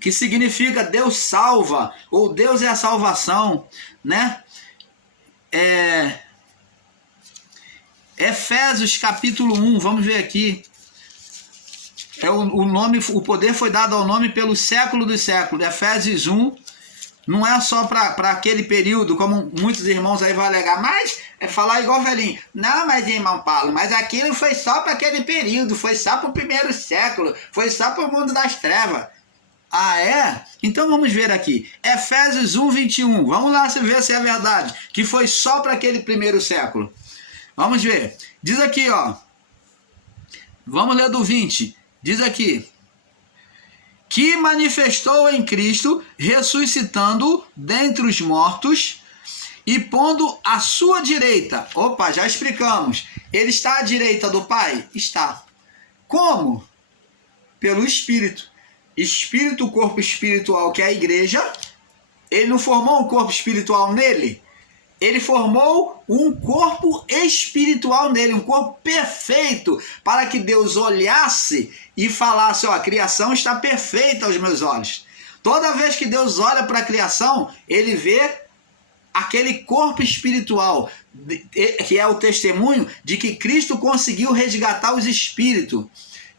que significa Deus salva, ou Deus é a salvação, né? Efésios capítulo 1, vamos ver aqui. O nome, o poder foi dado ao nome pelo século dos séculos. Efésios 1, não é só para aquele período, como muitos irmãos aí vão alegar, mas é falar igual velhinho. Não, mas irmão Paulo, mas aquilo foi só para aquele período, foi só para o primeiro século, foi só para o mundo das trevas. Ah, é? Então vamos ver aqui. Efésios 1, 21. Vamos lá ver se é verdade, que foi só para aquele primeiro século. Vamos ver. Diz aqui, ó. Vamos ler do 20. Diz aqui. Que manifestou em Cristo, ressuscitando dentre os mortos e pondo à sua direita. Opa, já explicamos. Ele está à direita do Pai? Está. Como? Pelo Espírito. Espírito, o corpo espiritual, que é a igreja. Ele não formou um corpo espiritual nele? Ele formou um corpo espiritual nele, um corpo perfeito, para que Deus olhasse e falasse, ó, a criação está perfeita aos meus olhos. Toda vez que Deus olha para a criação, ele vê aquele corpo espiritual, que é o testemunho de que Cristo conseguiu resgatar os espíritos.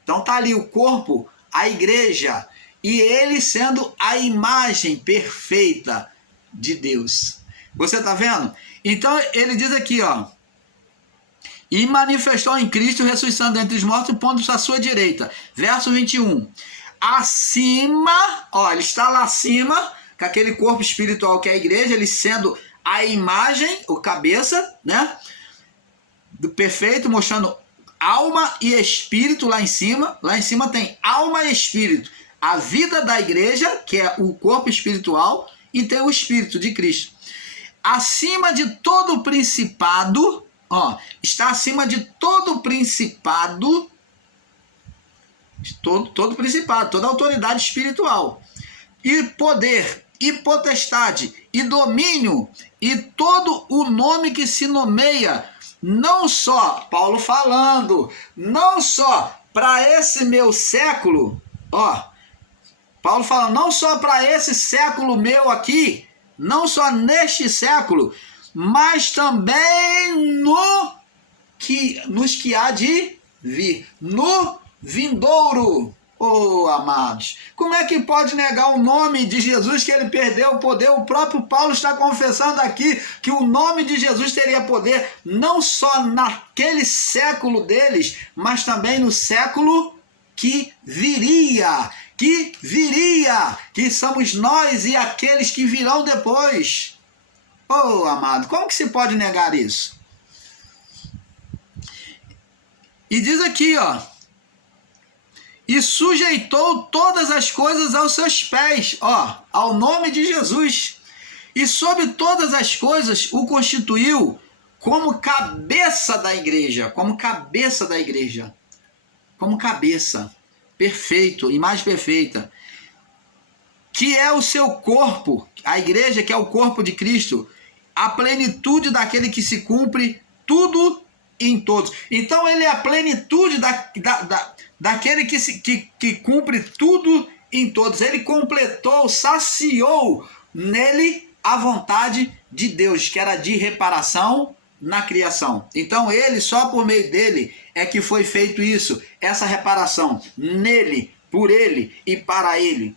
Então tá ali o corpo, a igreja, e ele sendo a imagem perfeita de Deus. Você está vendo? Então ele diz aqui, ó. E manifestou em Cristo, ressuscitando entre os mortos e pondo-se à sua direita. Verso 21. Acima, ó, ele está lá acima, com aquele corpo espiritual que é a igreja, ele sendo a imagem, o cabeça, né? Do perfeito, mostrando alma e espírito lá em cima. Lá em cima tem alma e espírito. A vida da igreja, que é o corpo espiritual, e tem o espírito de Cristo. Acima de todo principado, ó, está acima de todo principado, todo principado, toda autoridade espiritual, e poder, e potestade, e domínio, e todo o nome que se nomeia, não só, Paulo falando, não só para esse meu século, ó, Paulo fala, não só para esse século meu aqui, não só neste século, mas também nos que há de vir, no vindouro. Oh, amados, como é que pode negar o nome de Jesus, que ele perdeu o poder? O próprio Paulo está confessando aqui que o nome de Jesus teria poder não só naquele século deles, mas também no século que viria, que somos nós e aqueles que virão depois. Oh, amado, como que se pode negar isso? E diz aqui, ó, e sujeitou todas as coisas aos seus pés, ó, ao nome de Jesus, e sobre todas as coisas o constituiu como cabeça da igreja, como cabeça, perfeito, imagem perfeita, que é o seu corpo, a igreja que é o corpo de Cristo, a plenitude daquele que se cumpre tudo em todos. Então ele é a plenitude daquele que cumpre tudo em todos. Ele completou, saciou nele a vontade de Deus, que era de reparação na criação. Então ele, só por meio dele, é que foi feito isso, essa reparação, nele, por ele e para ele.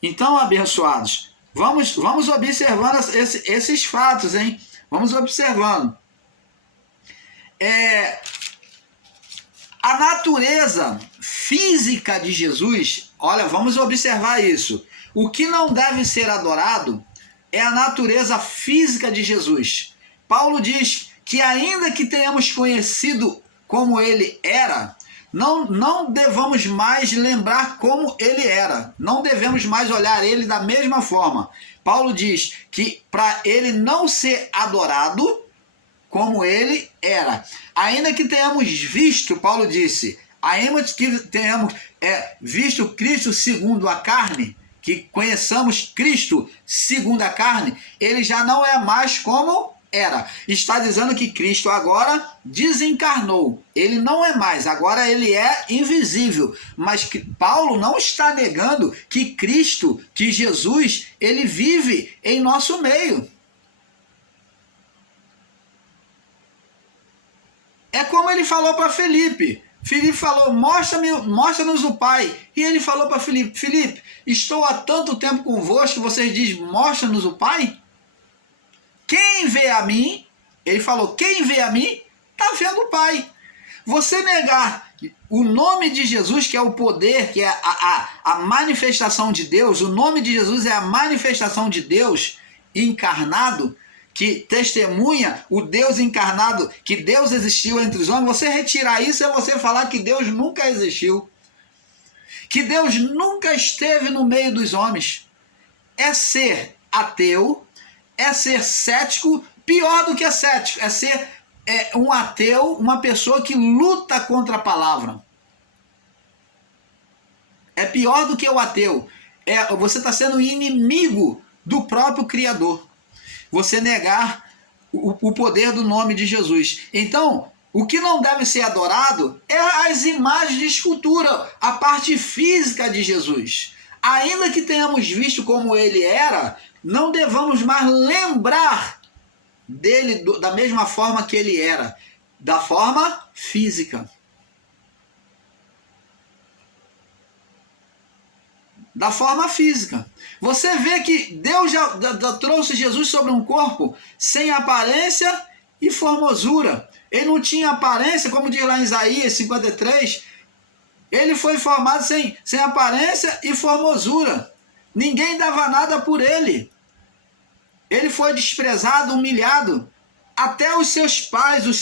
Então, abençoados, vamos observando esses fatos, hein? Vamos observando. A natureza física de Jesus, olha, vamos observar isso. O que não deve ser adorado é a natureza física de Jesus. Paulo diz que ainda que tenhamos conhecido como ele era, não devamos mais lembrar como ele era. Não devemos mais olhar ele da mesma forma. Paulo diz que para ele não ser adorado como ele era, ainda que tenhamos visto, Paulo disse, ainda que tenhamos visto Cristo segundo a carne, que conheçamos Cristo segundo a carne, ele já não é mais como era. Está dizendo que Cristo agora desencarnou. Ele não é mais, agora ele é invisível. Mas Paulo não está negando que Cristo, que Jesus, ele vive em nosso meio. É como ele falou para Filipe. Filipe falou, mostra-nos o Pai. E ele falou para Filipe, Filipe, estou há tanto tempo convosco, vocês dizem, mostra-nos o Pai? Quem vê a mim, ele falou, quem vê a mim, está vendo o Pai. Você negar o nome de Jesus, que é o poder, que é a manifestação de Deus, o nome de Jesus é a manifestação de Deus encarnado, que testemunha o Deus encarnado, que Deus existiu entre os homens, você retirar isso é você falar que Deus nunca existiu, que Deus nunca esteve no meio dos homens. É ser ateu, é ser cético, pior do que cético, é ser um ateu, uma pessoa que luta contra a palavra. É pior do que o ateu. Você está sendo inimigo do próprio Criador. Você negar o poder do nome de Jesus. Então, o que não deve ser adorado é as imagens de escultura, a parte física de Jesus. Ainda que tenhamos visto como ele era, não devamos mais lembrar dele da mesma forma que ele era, da forma física. Da forma física. Você vê que Deus já trouxe Jesus sobre um corpo sem aparência e formosura. Ele não tinha aparência, como diz lá em Isaías 53, ele foi formado sem aparência e formosura. Ninguém dava nada por ele. Ele foi desprezado, humilhado. Até os seus pais, os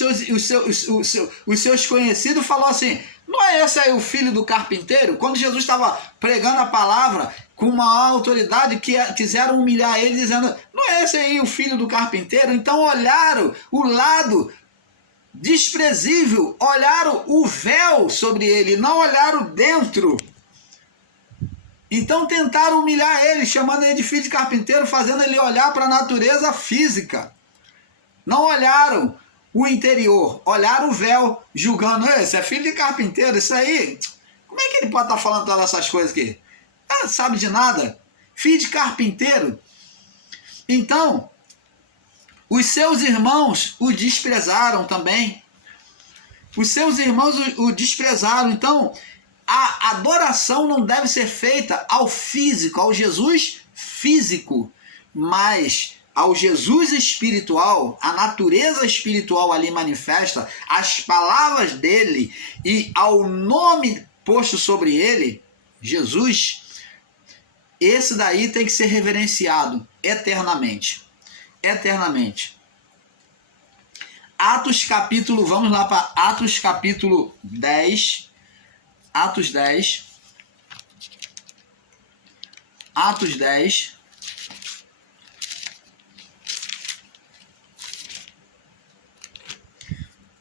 seus conhecidos falaram assim, não é esse aí o filho do carpinteiro? Quando Jesus estava pregando a palavra com uma autoridade, que quiseram humilhar ele, dizendo, não é esse aí o filho do carpinteiro? Então olharam o lado desprezível, olharam o véu sobre ele, não olharam dentro. Então tentaram humilhar ele, chamando ele de filho de carpinteiro, fazendo ele olhar para a natureza física. Não olharam o interior, olharam o véu, julgando, esse é filho de carpinteiro, isso aí, como é que ele pode estar falando todas essas coisas aqui? Ah, sabe de nada? Filho de carpinteiro. Então, os seus irmãos o desprezaram também. Os seus irmãos o desprezaram. Então, a adoração não deve ser feita ao físico, ao Jesus físico, mas ao Jesus espiritual, a natureza espiritual ali manifesta, as palavras dele e ao nome posto sobre ele, Jesus, esse daí tem que ser reverenciado eternamente. Eternamente. Atos capítulo, vamos lá para Atos capítulo 10. Atos 10. Atos 10.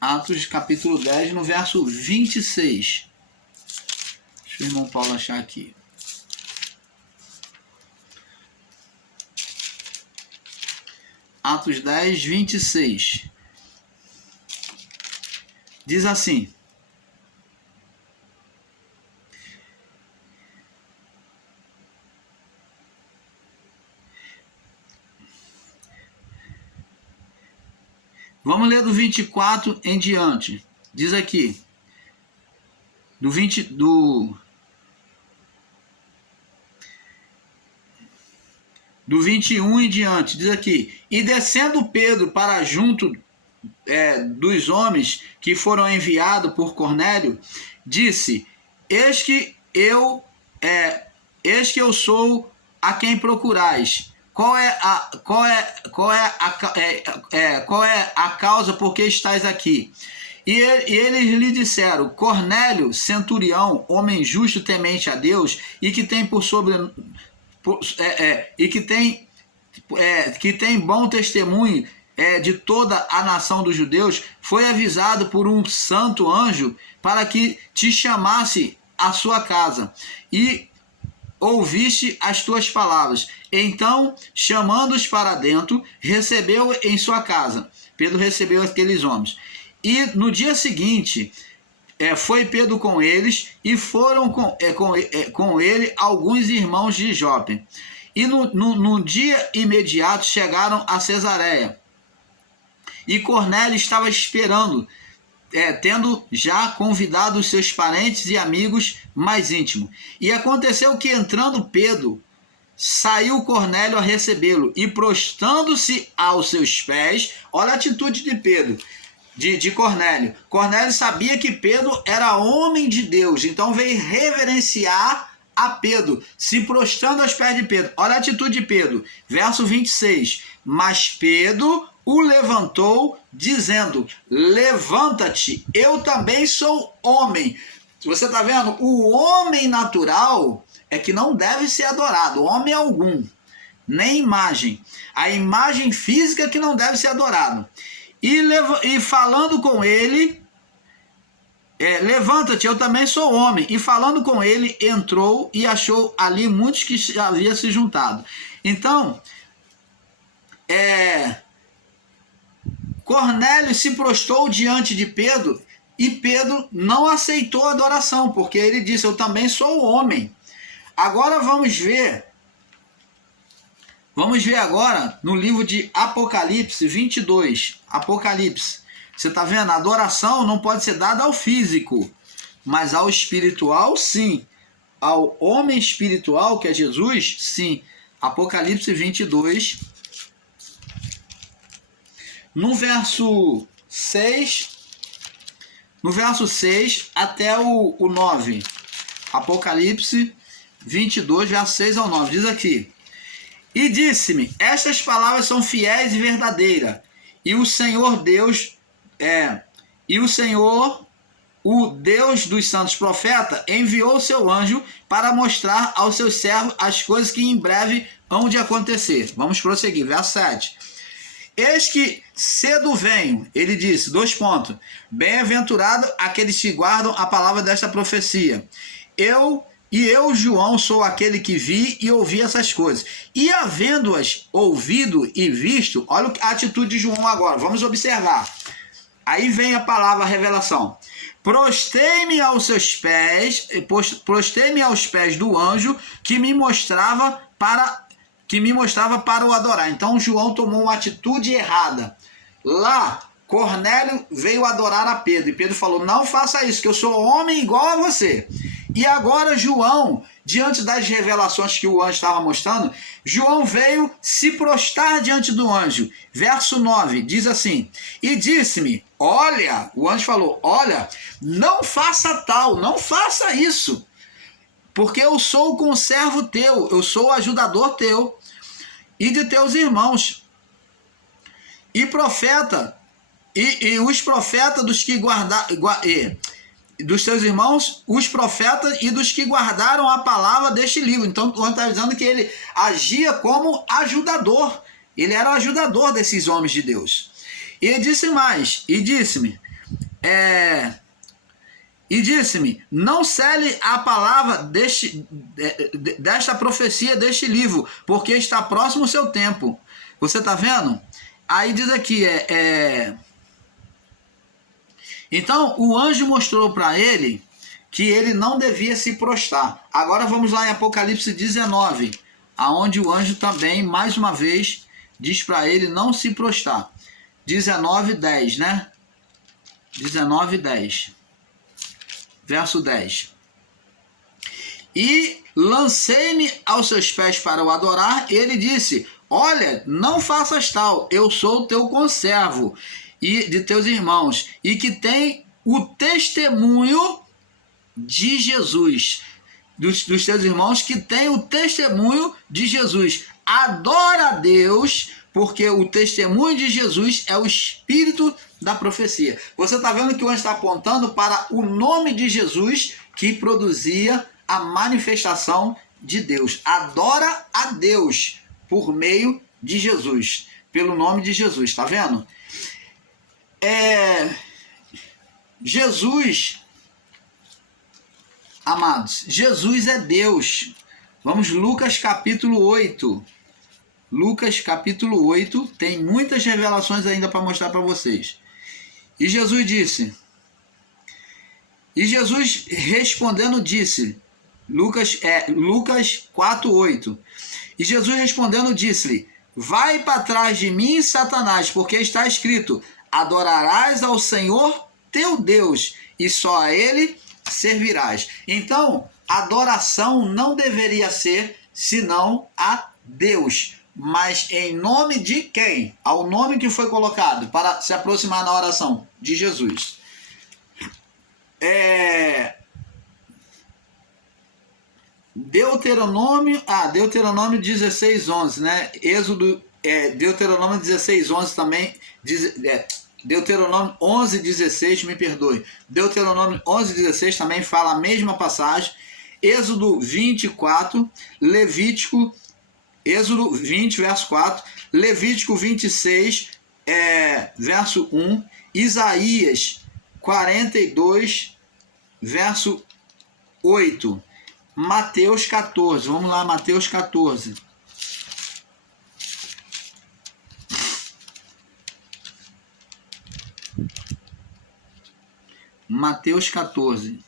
Atos capítulo 10, no verso 26. Deixa o irmão Paulo achar aqui. Atos 10, 26. Diz assim: vamos ler do 24 em diante. Diz aqui, do 21 em diante, diz aqui, e descendo Pedro para junto dos homens que foram enviados por Cornélio, disse, eis que eu sou a quem procurais. Qual é a causa por que estáis aqui? E eles lhe disseram, Cornélio, centurião, homem justo, temente a Deus, e que tem que tem bom testemunho de toda a nação dos judeus, foi avisado por um santo anjo para que te chamasse à sua casa. E ouviste as tuas palavras. Então, chamando-os para dentro, recebeu em sua casa. Pedro recebeu aqueles homens. E no dia seguinte, foi Pedro com eles, e foram com ele alguns irmãos de Jope. E no dia imediato chegaram a Cesareia. E Cornélio estava esperando, tendo já convidado os seus parentes e amigos mais íntimos. E aconteceu que, entrando Pedro, saiu Cornélio a recebê-lo, e prostrando-se aos seus pés, olha a atitude de Pedro, de Cornélio. Cornélio sabia que Pedro era homem de Deus, então veio reverenciar a Pedro, se prostrando aos pés de Pedro. Olha a atitude de Pedro, verso 26. Mas Pedro o levantou, dizendo: levanta-te, eu também sou homem. Você está vendo? O homem natural é que não deve ser adorado, homem algum, nem imagem. A imagem física que não deve ser adorado. E falando com ele, levanta-te, eu também sou homem. E falando com ele, entrou e achou ali muitos que já haviam se juntado. Então, Cornélio se prostrou diante de Pedro, e Pedro não aceitou a adoração, porque ele disse: eu também sou homem. Agora vamos ver agora no livro de Apocalipse 22. Apocalipse. Você está vendo? A adoração não pode ser dada ao físico, mas ao espiritual, sim. Ao homem espiritual, que é Jesus, sim. Apocalipse 22. No verso 6 até o 9. Apocalipse 22, verso 6 ao 9. Diz aqui: e disse-me: estas palavras são fiéis e verdadeiras. E o Senhor Deus, o Deus dos santos profetas, enviou o seu anjo para mostrar aos seus servos as coisas que em breve hão de acontecer. Vamos prosseguir, verso 7. Eis que cedo venho, ele disse, bem-aventurado aqueles que guardam a palavra desta profecia. Eu, João, sou aquele que vi e ouvi essas coisas. E havendo-as ouvido e visto, olha a atitude de João agora, vamos observar. Aí vem a palavra, a revelação. Prostei-me aos pés do anjo que me mostrava para o adorar. Então João tomou uma atitude errada. Lá, Cornélio veio adorar a Pedro, e Pedro falou: não faça isso, que eu sou homem igual a você. E agora João, diante das revelações que o anjo estava mostrando, João veio se prostrar diante do anjo. Verso 9, diz assim: e disse-me, olha, o anjo falou, olha, não faça tal, não faça isso, porque eu sou o conservo teu, eu sou o ajudador teu e de teus irmãos, e profeta, e os profetas dos que dos teus irmãos, os profetas e dos que guardaram a palavra deste livro. Então, o anjo está dizendo que ele agia como ajudador. Ele era o ajudador desses homens de Deus. E ele disse mais, e disse-me, não cele a palavra desta profecia deste livro, porque está próximo o seu tempo. Você está vendo? Aí diz aqui, então o anjo mostrou para ele que ele não devia se prostrar. Agora vamos lá em Apocalipse 19, aonde o anjo também, mais uma vez, diz para ele não se prostrar. 19:10, né? 19:10. Verso 10. E lancei-me aos seus pés para o adorar, e ele disse, olha, não faças tal, eu sou teu conservo e de teus irmãos, e que tem o testemunho de Jesus, dos teus irmãos, que tem o testemunho de Jesus. Adora a Deus, porque o testemunho de Jesus é o espírito da profecia. Você está vendo que o anjo está apontando para o nome de Jesus, que produzia a manifestação de Deus. Adora a Deus por meio de Jesus, pelo nome de Jesus, está vendo? Jesus, amados, Jesus é Deus. Vamos, Lucas capítulo 8. Lucas capítulo 8 tem muitas revelações ainda para mostrar para vocês. E Jesus respondendo disse, Lucas 4:8. E Jesus respondendo disse-lhe: vai para trás de mim, Satanás, porque está escrito: adorarás ao Senhor teu Deus e só a ele servirás. Então, adoração não deveria ser senão a Deus. Mas em nome de quem? Ao nome que foi colocado para se aproximar na oração de Jesus. Deuteronômio 16:11, né? Deuteronômio 16:11 também, Deuteronômio 11:16, me perdoe. Deuteronômio 11:16 também fala a mesma passagem. Êxodo 24, Êxodo 20, verso 4, Levítico 26, verso 1, Isaías 42, verso 8, Mateus 14, vamos lá, Mateus 14. Mateus 14,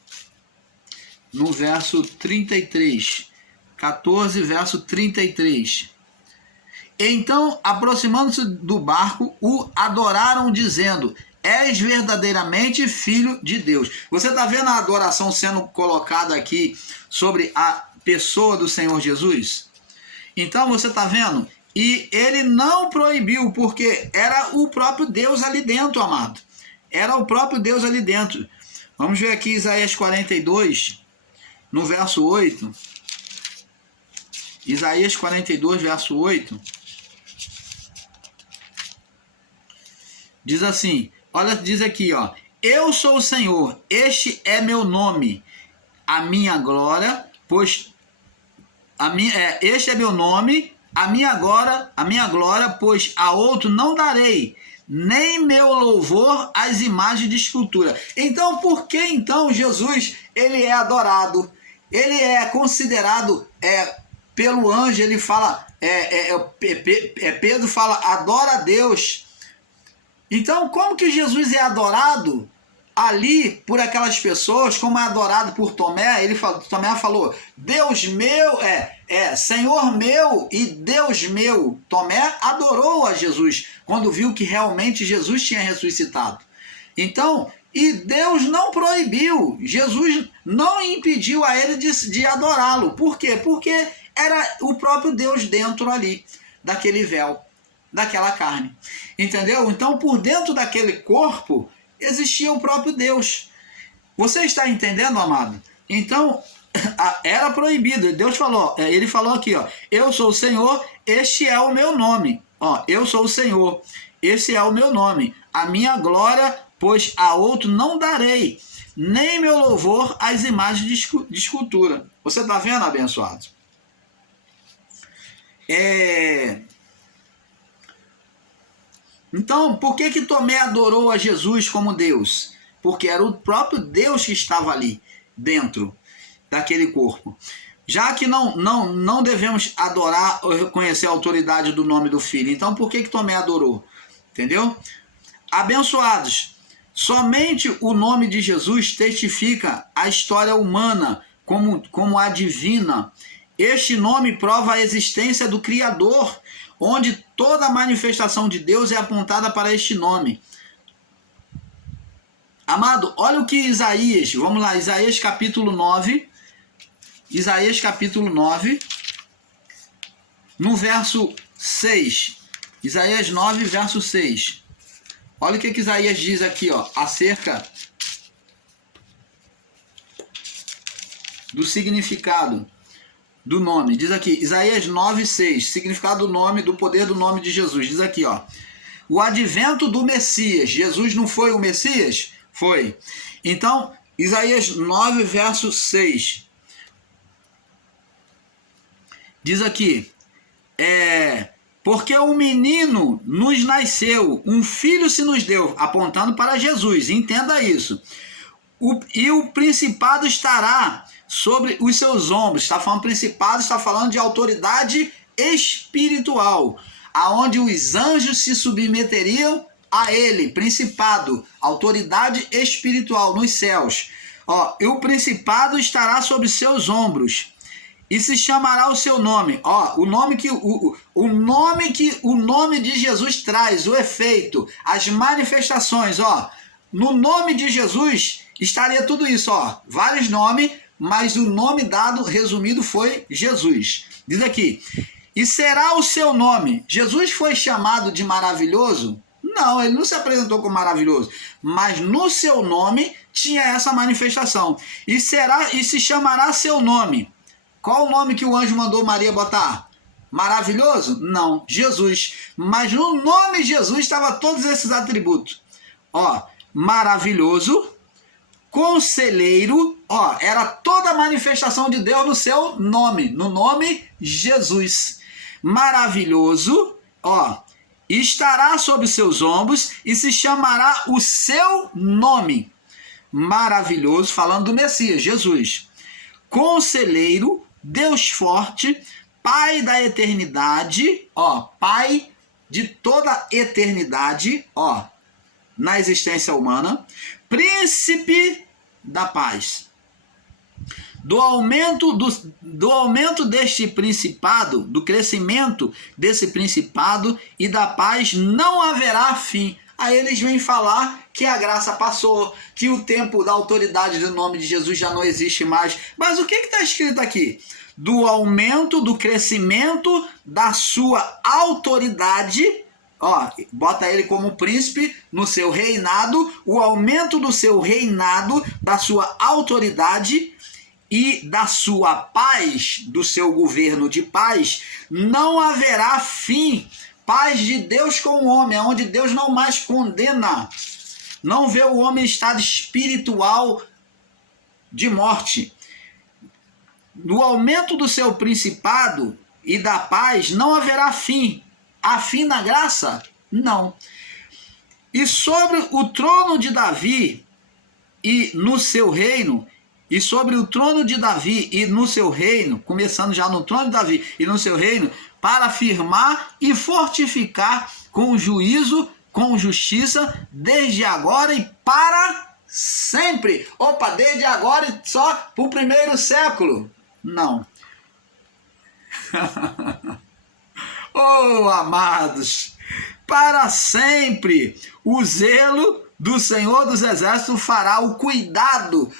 no verso 33, 14, verso 33. Então, aproximando-se do barco, o adoraram, dizendo: és verdadeiramente filho de Deus. Você está vendo a adoração sendo colocada aqui sobre a pessoa do Senhor Jesus? Então, você está vendo? E ele não proibiu, porque era o próprio Deus ali dentro, amado. Era o próprio Deus ali dentro. Vamos ver aqui Isaías 42, no verso 8. Isaías 42, verso 8. Diz assim, olha, diz aqui, ó: eu sou o Senhor, este é meu nome, a minha glória, pois este é meu nome, a minha glória, pois a outro não darei, nem meu louvor às imagens de escultura. Então, por que então Jesus, ele é adorado? Ele é considerado, pelo anjo, ele fala, Pedro fala, adora a Deus. Então, como que Jesus é adorado ali por aquelas pessoas, como é adorado por Tomé? Tomé falou, Deus meu, Senhor meu e Deus meu. Tomé adorou a Jesus quando viu que realmente Jesus tinha ressuscitado. Então, e Deus não proibiu, Jesus não impediu a ele de adorá-lo. Por quê? Porque era o próprio Deus dentro ali, daquele véu, daquela carne. Entendeu? Então, por dentro daquele corpo, existia o próprio Deus. Você está entendendo, amado? Então, era proibido. Deus falou, ele falou aqui, ó: eu sou o Senhor, este é o meu nome. Ó, eu sou o Senhor, esse é o meu nome. A minha glória, pois a outro não darei, nem meu louvor às imagens de escultura. Você está vendo, abençoado? Então, por que Tomé adorou a Jesus como Deus? Porque era o próprio Deus que estava ali, dentro daquele corpo. Já que não devemos adorar ou reconhecer a autoridade do nome do Filho, então por que Tomé adorou? Entendeu? Abençoados, somente o nome de Jesus testifica a história humana como a divina. Este nome prova a existência do Criador, onde toda a manifestação de Deus é apontada para este nome. Amado, olha o que Isaías, vamos lá, Isaías capítulo 9, no verso 6. Isaías 9, verso 6. Olha o que Isaías diz aqui, ó, acerca do significado do nome. Diz aqui, Isaías 9, 6, significado do nome, do poder do nome de Jesus. Diz aqui, ó: o advento do Messias. Jesus não foi o Messias? Foi. Então, Isaías 9, verso 6. Diz aqui, porque um menino nos nasceu, um filho se nos deu, apontando para Jesus, entenda isso. E o principado estará sobre os seus ombros. Está falando principado, está falando de autoridade espiritual, aonde os anjos se submeteriam a ele, principado, autoridade espiritual nos céus. Ó, e o principado estará sobre seus ombros, e se chamará o seu nome. Ó, o nome que o nome de Jesus traz, o efeito, as manifestações, ó. No nome de Jesus estaria tudo isso, ó. Vários nomes, mas o nome dado, resumido, foi Jesus. Diz aqui: e será o seu nome. Jesus foi chamado de maravilhoso? Não, ele não se apresentou como maravilhoso, mas no seu nome tinha essa manifestação. E se chamará seu nome. Qual o nome que o anjo mandou Maria botar? Maravilhoso? Não, Jesus. Mas no nome de Jesus estavam todos esses atributos. Ó, maravilhoso, conselheiro, ó, era toda a manifestação de Deus no seu nome, no nome Jesus. Maravilhoso, ó, estará sobre os seus ombros e se chamará o seu nome. Maravilhoso, falando do Messias, Jesus. Conselheiro, Deus forte, Pai da eternidade, ó, Pai de toda eternidade, ó, na existência humana, Príncipe da paz. Do aumento deste principado, do crescimento desse principado e da paz não haverá fim. Aí eles vêm falar que a graça passou, que o tempo da autoridade do nome de Jesus já não existe mais. Mas o que está escrito aqui? Do aumento, do crescimento da sua autoridade, ó, bota ele como príncipe no seu reinado, o aumento do seu reinado, da sua autoridade e da sua paz, do seu governo de paz, não haverá fim. Paz de Deus com o homem, onde Deus não mais condena, não vê o homem em estado espiritual de morte. No aumento do seu principado e da paz não haverá fim. Há fim na graça? Não. E sobre o trono de Davi e no seu reino, e sobre o trono de Davi e no seu reino, começando já no trono de Davi e no seu reino, para afirmar e fortificar com juízo, com justiça, desde agora e para sempre. Opa, desde agora e só para o primeiro século? Não. Oh, amados, para sempre o zelo do Senhor dos Exércitos fará o cuidado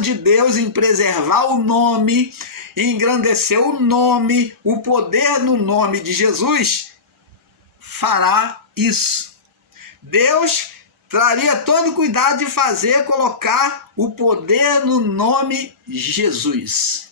de Deus em preservar o nome, engrandecer o nome, o poder no nome de Jesus, fará isso. Deus traria todo o cuidado de colocar o poder no nome Jesus.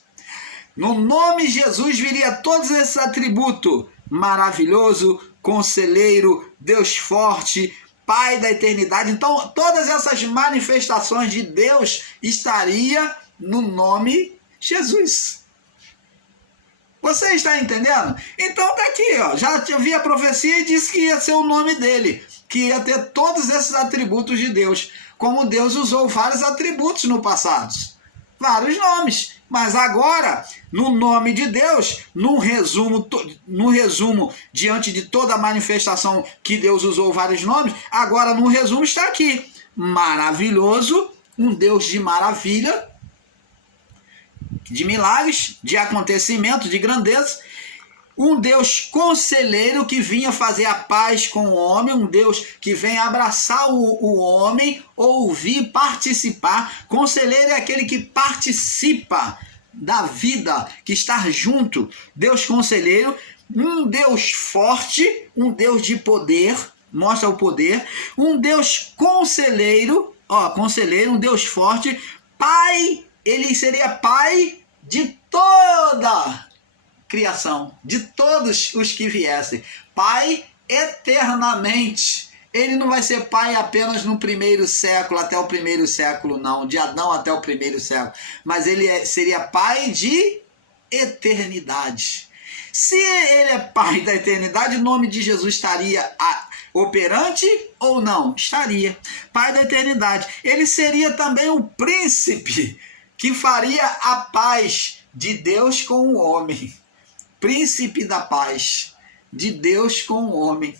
No nome de Jesus viria todos esses atributos: maravilhoso, conselheiro, Deus forte, Pai da eternidade. Então, todas essas manifestações de Deus estaria no nome Jesus. Você está entendendo? Então tá aqui, ó. Já havia a profecia e disse que ia ser o nome dele, que ia ter todos esses atributos de Deus. Como Deus usou vários atributos no passado, vários nomes. Mas agora, no nome de Deus, no resumo, diante de toda a manifestação que Deus usou vários nomes, agora no resumo está aqui: maravilhoso, um Deus de maravilha, de milagres, de acontecimento, de grandeza, um Deus conselheiro que vinha fazer a paz com o homem, um Deus que vem abraçar o homem, ouvir, participar. Conselheiro é aquele que participa da vida, que está junto. Deus conselheiro, um Deus forte, um Deus de poder, mostra o poder, um Deus conselheiro, ó, conselheiro, um Deus forte, Pai, ele seria Pai de toda criação, de todos os que viessem. Pai eternamente. Ele não vai ser pai apenas no primeiro século, até o primeiro século, não. De Adão até o primeiro século. Mas ele seria pai de eternidade. Se ele é pai da eternidade, o nome de Jesus estaria Operante ou não? Estaria. Pai da eternidade. Ele seria também o príncipe que faria a paz de Deus com o homem. Príncipe da paz de Deus com o homem.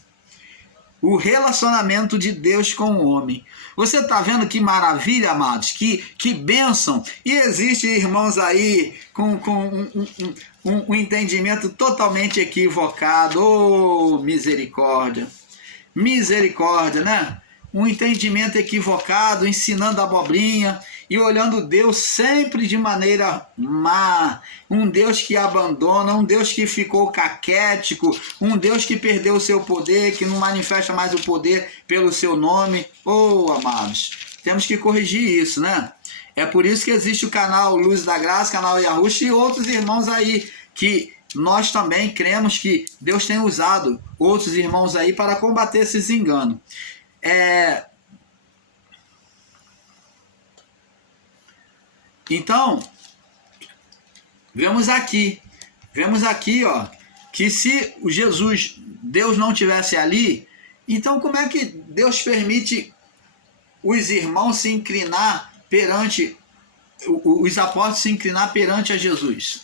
O relacionamento de Deus com o homem. Você está vendo que maravilha, amados? Que bênção. E existem irmãos aí com um entendimento totalmente equivocado. Oh, misericórdia. Misericórdia, né? Um entendimento equivocado, ensinando abobrinha e olhando Deus sempre de maneira má. Um Deus que abandona, um Deus que ficou caquético, um Deus que perdeu o seu poder, que não manifesta mais o poder pelo seu nome. Oh, amados, temos que corrigir isso, né? É por isso que existe o canal Luz da Graça, canal Yahush e outros irmãos aí que nós também cremos que Deus tem usado outros irmãos aí para combater esses enganos. Então, vemos aqui, ó, que se o Jesus, Deus não tivesse ali, então como é que Deus permite os irmãos se inclinar perante, os apóstolos se inclinar perante a Jesus?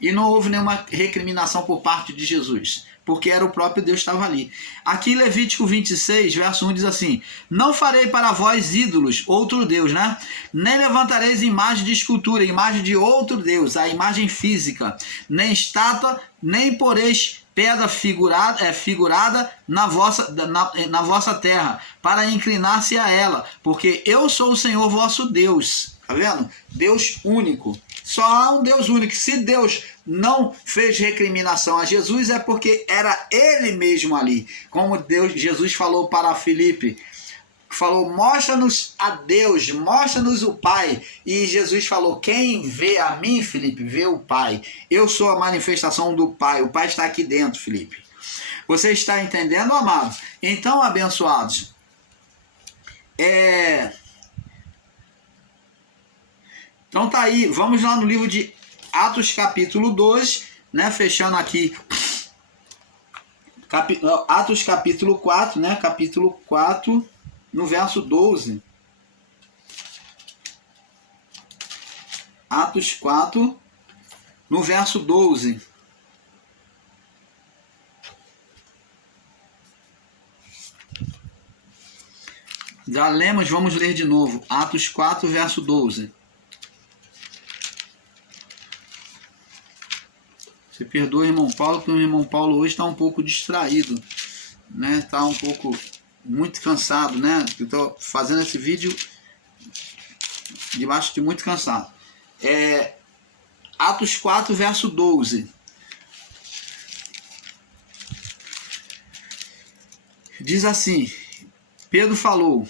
E não houve nenhuma recriminação por parte de Jesus, porque era o próprio Deus que estava ali. Aqui em Levítico 26, verso 1 diz assim: não farei para vós ídolos, outro Deus, né? Nem levantareis imagem de escultura, imagem de outro Deus, a imagem física, nem estátua, nem poreis pedra figurada na vossa terra, para inclinar-se a ela, porque eu sou o Senhor vosso Deus. Tá vendo? Deus único. Só há um Deus único. Se Deus não fez recriminação a Jesus, é porque era ele mesmo ali. Como Jesus falou para Filipe, falou: mostra-nos a Deus, mostra-nos o Pai. E Jesus falou: quem vê a mim, Filipe, vê o Pai. Eu sou a manifestação do Pai. O Pai está aqui dentro, Filipe. Você está entendendo, amado? Então, abençoados, então tá aí, vamos lá no livro de Atos capítulo 2, né, fechando aqui, Atos capítulo 4, né, capítulo 4, no verso 12. Atos 4, no verso 12. Já lemos, vamos ler de novo. Atos 4, verso 12. Você perdoa, irmão Paulo, porque o irmão Paulo hoje está um pouco distraído, né? Está um pouco, muito cansado, né? Eu estou fazendo esse vídeo debaixo de muito cansado. Atos 4, verso 12. Diz assim: Pedro falou: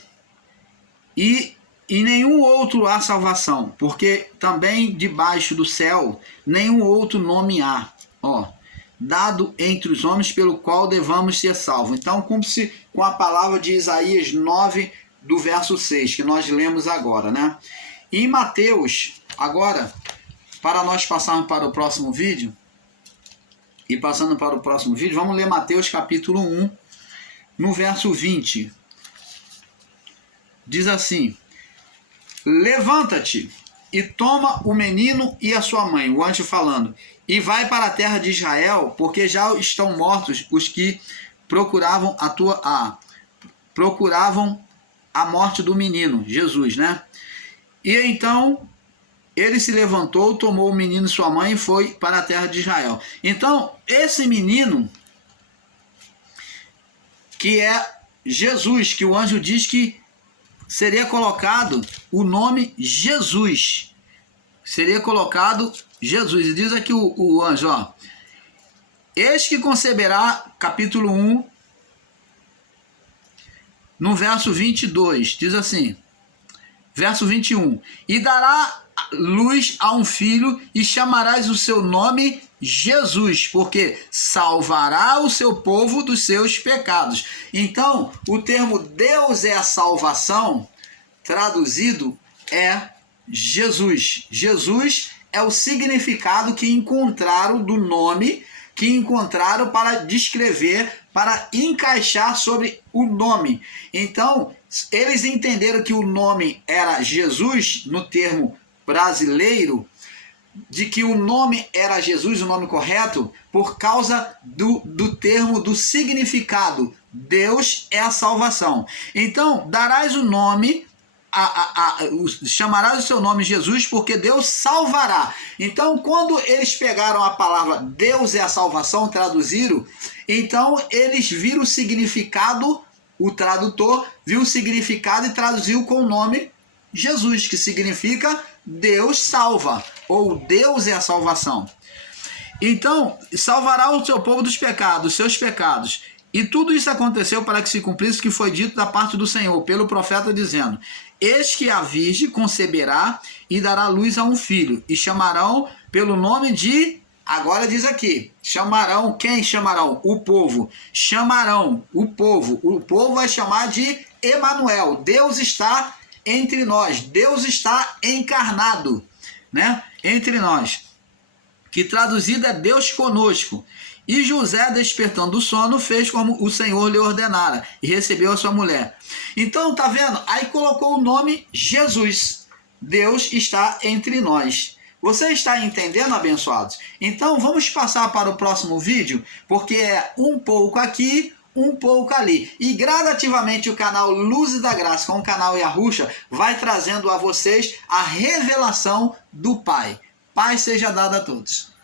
e em nenhum outro há salvação, porque também debaixo do céu nenhum outro nome há, dado entre os homens pelo qual devamos ser salvos. Então cumpre-se com a palavra de Isaías 9, do verso 6, que nós lemos agora, né? E em Mateus, agora, para nós passarmos para o próximo vídeo, vamos ler Mateus capítulo 1, no verso 20. Diz assim: levanta-te e toma o menino e a sua mãe, o anjo falando, e vai para a terra de Israel, porque já estão mortos os que procuravam a morte do menino, Jesus, né? E então ele se levantou, tomou o menino e sua mãe e foi para a terra de Israel. Então, esse menino, que é Jesus, que o anjo diz que seria colocado o nome Jesus. Seria colocado Jesus. E diz aqui o anjo, eis que conceberá, capítulo 1, no verso 22, diz assim, verso 21, e dará luz a um filho e chamarás o seu nome Jesus, porque salvará o seu povo dos seus pecados. Então, o termo Deus é a salvação, traduzido, é Jesus. Jesus é o significado que encontraram do nome, que encontraram para descrever, para encaixar sobre o nome. Então, eles entenderam que o nome era Jesus, no termo brasileiro, de que o nome era Jesus, o nome correto, por causa do termo, do significado. Deus é a salvação. Então, darás o nome, chamarás o seu nome Jesus, porque Deus salvará. Então, quando eles pegaram a palavra Deus é a salvação, traduziram, então eles viram o significado, o tradutor viu o significado e traduziu com o nome Jesus, que significa Deus salva, ou Deus é a salvação. Então, salvará o seu povo dos pecados, seus pecados. E tudo isso aconteceu para que se cumprisse o que foi dito da parte do Senhor, pelo profeta, dizendo: eis que a virgem conceberá e dará luz a um filho, e chamarão pelo nome de... Agora diz aqui, chamarão, quem chamarão? O povo. Chamarão o povo. O povo vai chamar de Emanuel. Deus está entre nós. Deus está encarnado, né? Entre nós. Que traduzido é Deus conosco. E José, despertando do sono, fez como o Senhor lhe ordenara e recebeu a sua mulher. Então, tá vendo? Aí colocou o nome Jesus. Deus está entre nós. Você está entendendo, abençoados? Então, vamos passar para o próximo vídeo, porque é um pouco aqui, um pouco ali. E gradativamente o canal Luzes da Graça, com o canal Yahusha, vai trazendo a vocês a revelação do Pai. Paz seja dada a todos.